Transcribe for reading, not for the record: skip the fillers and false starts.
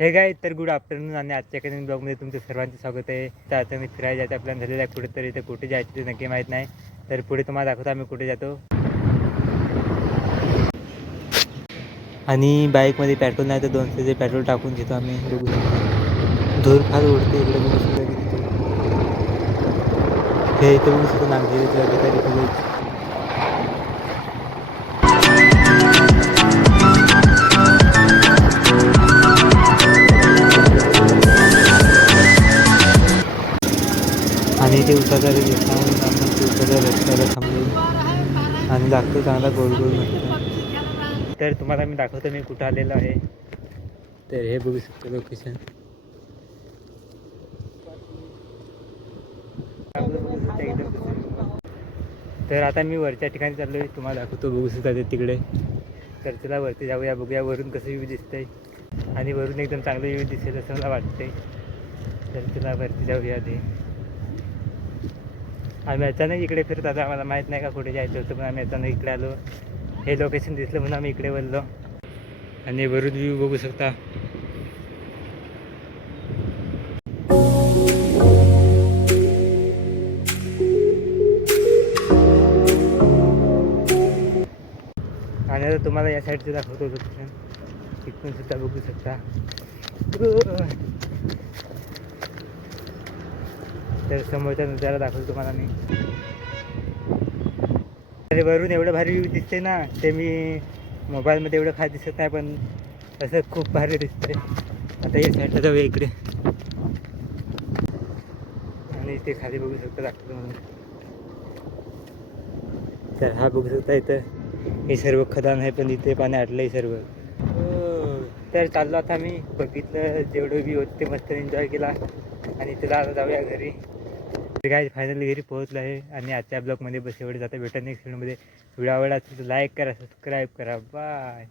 हे काय तर गुड आफ्टरनून आणि आजच्या काही ब्लॉगमध्ये तुमचं सर्वांचं स्वागत आहे. तर आता मी फिरायला जायचं प्लॅन झालेला आहे कुठेतरी. तर कुठे जायचं ते नक्की माहीत नाही. तर पुढे तुम्हाला दाखवतो आम्ही कुठे जातो. आणि बाईकमध्ये पेट्रोल नाही तर 200चे पेट्रोल टाकून घेतो आम्ही. बघू शकतो धूर फार उडते इकडे. बघू शकतो किती हे इथे बघू शकतो नागझिरीचं अधिकारी कॉलेज. आणि ते उसाचा रस्ता म्हणून आम्ही ते उसाच्या रस्त्याला थांबलो आणि लागतो चांगला गोल गोल मस्त. तर तुम्हाला मी दाखवतो मी कुठं आलेलो आहे. तर हे बघू शकतो लोकेशन. तर आता मी वरच्या ठिकाणी चाललो आहे. तुम्हाला दाखवतो बघू शकता ते तिकडे. तर चला वरती जाऊया, बघूया वरून कसं व्ह्यू दिसतंय. आणि वरून एकदम चांगलं व्ह्यू दिसेल असं मला वाटतंय. तर चला वरती जाऊया ते. आम्ही अचानक इकडे फिरत आता आम्हाला माहीत नाही का कुठे जायचं होतं, पण आम्ही अचानक इकडे आलो. हे लोकेशन दिसलं म्हणून आम्ही इकडे बोललो. आणि वरून व्ह्यू बघू शकता. आणि आता तुम्हाला या साईडचं दाखवतो लोकेशन. तिथून सुद्धा बघू शकता. तर समोरच्या नजारा दाखवतो तुम्हाला मी. अरे वरून एवढं भारी व्ह्यू दिसते ना, ते मी मोबाईलमध्ये एवढं खास दिसत नाही, पण असं खूप भारी दिसतंय. आता या साईडला जाऊया इकडे. आणि ते खाली बघू शकता दाखवतो म्हणून. तर हा बघू शकता इथं हे सर्व खदान आहे, पण इथे पाणी आटलं आहे सर्व. तर चाललो आता मी. बघितलं जेवढं व्ह्यू होतं ते मस्त एन्जॉय केला. आणि त्याला आता जाऊया घरी. काय फायनली घरी पोहोचलं आहे. आणि आजच्या ब्लॉगमध्ये बस एवढे जाता. भेटा नेक्स्ट व्हिडिओमध्ये. व्हिडिओ आवडला असेल तर लाईक करा, सबस्क्राईब करा. बाय.